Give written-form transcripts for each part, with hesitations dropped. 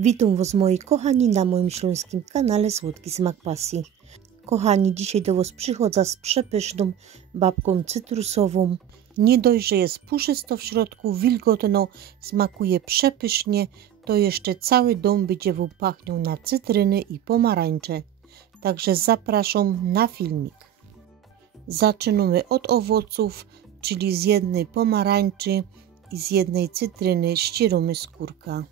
Witam Was moi kochani na moim śląskim kanale Słodki Smak Pasji. Kochani, dzisiaj do Was przychodzę z przepyszną babką cytrusową. Nie dość, że jest puszysto w środku, wilgotno, smakuje przepysznie, to jeszcze cały dom będzie pachniał na cytryny i pomarańcze. Także zapraszam na filmik. Zaczynamy od owoców, czyli z jednej pomarańczy i z jednej cytryny ścieramy skórka.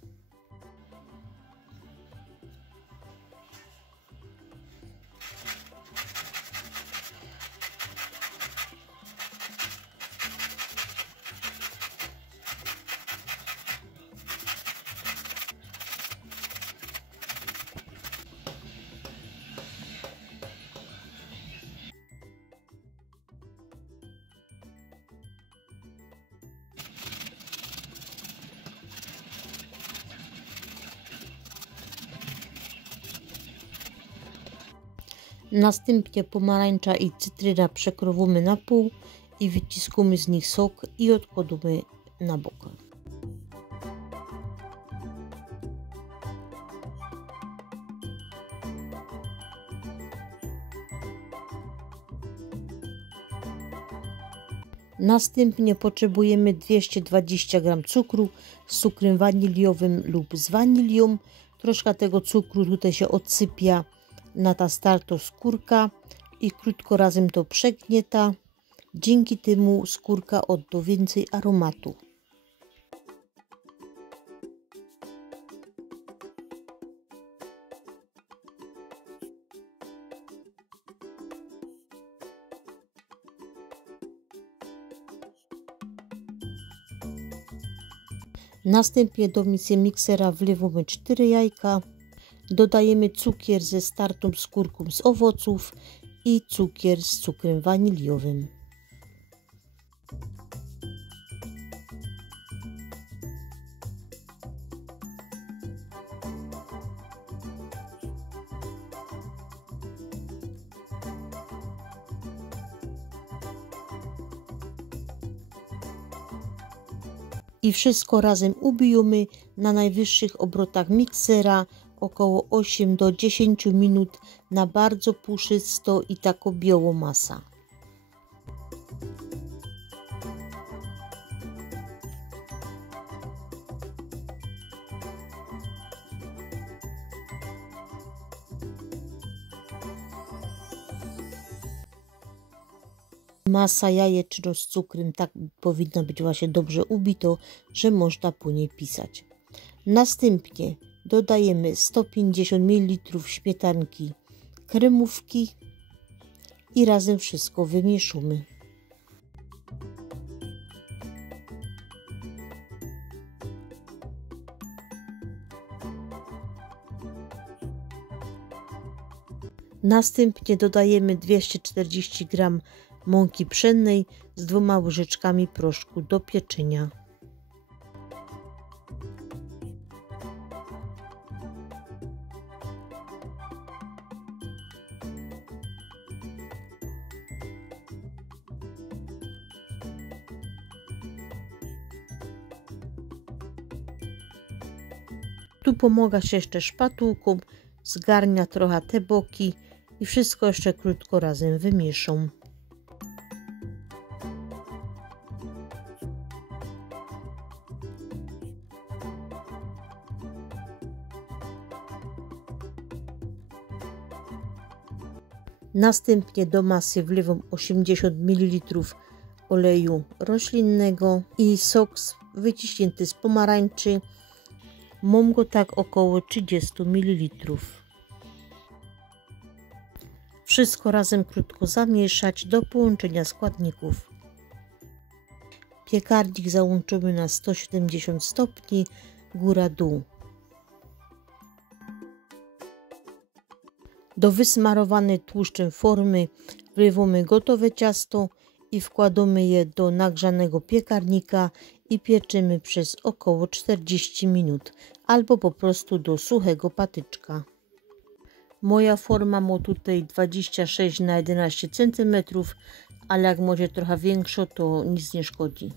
Następnie pomarańcza i cytryna przekrowimy na pół i wyciskamy z nich sok i odkładamy na bok. Następnie potrzebujemy 220 g cukru z cukrem waniliowym lub z wanilią. Troszkę tego cukru tutaj się odsypia na ta starto skórka i krótko razem to przegnieta. Dzięki temu skórka odda więcej aromatu. Następnie do misy miksera wlewamy 4 jajka. Dodajemy cukier ze startą skórką z owoców i cukier z cukrem waniliowym. I wszystko razem ubijamy na najwyższych obrotach miksera około 8 do 10 minut na bardzo puszysto i taką białą masa. Masa jajeczna z cukrem tak powinna być właśnie dobrze ubito, że można po niej pisać. Następnie dodajemy 150 ml śmietanki kremówki i razem wszystko wymieszamy. Następnie dodajemy 240 g mąki pszennej z 2 łyżeczkami proszku do pieczenia. Tu pomaga się jeszcze szpatułką, zgarnia trochę te boki i wszystko jeszcze krótko razem wymieszam. Następnie do masy wlewam 80 ml oleju roślinnego i sok wyciśnięty z pomarańczy. Mam go tak około 30 ml. Wszystko razem krótko zamieszać do połączenia składników. Piekarnik załączymy na 170 stopni góra-dół. Do wysmarowanej tłuszczem formy wlewamy gotowe ciasto i wkładamy je do nagrzanego piekarnika i pieczymy przez około 40 minut albo po prostu do suchego patyczka. Moja forma ma tutaj 26 na 11 cm, ale jak może trochę większa, to nic nie szkodzi.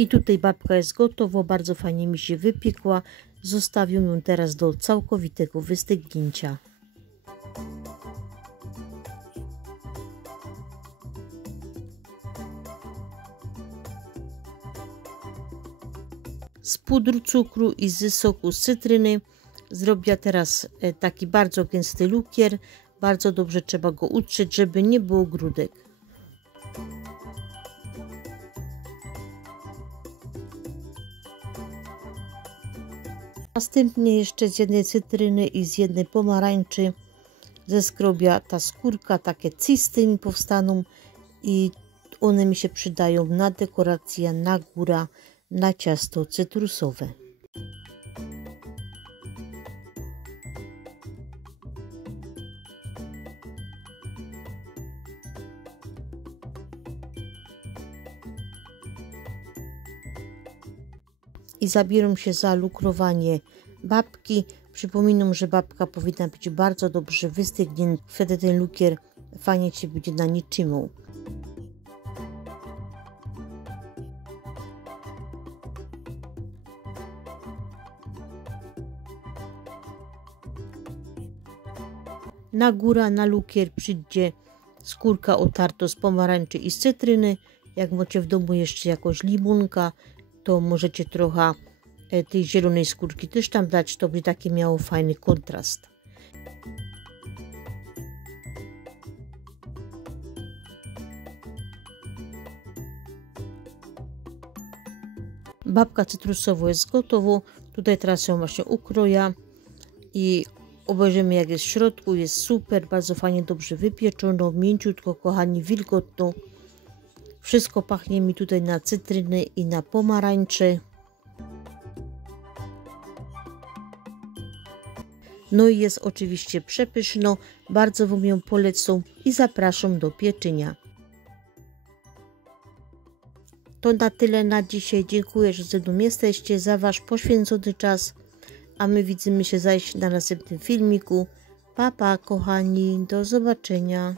I tutaj babka jest gotowa, bardzo fajnie mi się wypiekła. Zostawię ją teraz do całkowitego wystygnięcia. Z pudru cukru i z soku z cytryny zrobię teraz taki bardzo gęsty lukier. Bardzo dobrze trzeba go utrzeć, żeby nie było grudek. Następnie jeszcze z jednej cytryny i z jednej pomarańczy zeskrobia ta skórka, takie cisty mi powstaną i one mi się przydają na dekorację, na górę, na ciasto cytrusowe. I zabieram się za lukrowanie babki. Przypominam, że babka powinna być bardzo dobrze wystygnięta, wtedy ten lukier fajnie się będzie na niczym. Na górę, na lukier przyjdzie skórka otarta z pomarańczy i z cytryny. Jak macie w domu jeszcze jakąś limonka, to możecie trochę tej zielonej skórki też tam dać, to by taki miało fajny kontrast. Babka cytrusowa jest gotowa. Tutaj teraz ją właśnie ukroję i obejrzymy, jak jest w środku. Jest super, bardzo fajnie, dobrze wypieczono, mięciutko, kochani, wilgotno. Wszystko pachnie mi tutaj na cytryny i na pomarańcze. No i jest oczywiście przepyszno. Bardzo Wam ją polecam i zapraszam do pieczenia. To na tyle na dzisiaj. Dziękuję, że ze mną jesteście, za Wasz poświęcony czas. A my widzimy się zaś na następnym filmiku. Pa, pa, kochani. Do zobaczenia.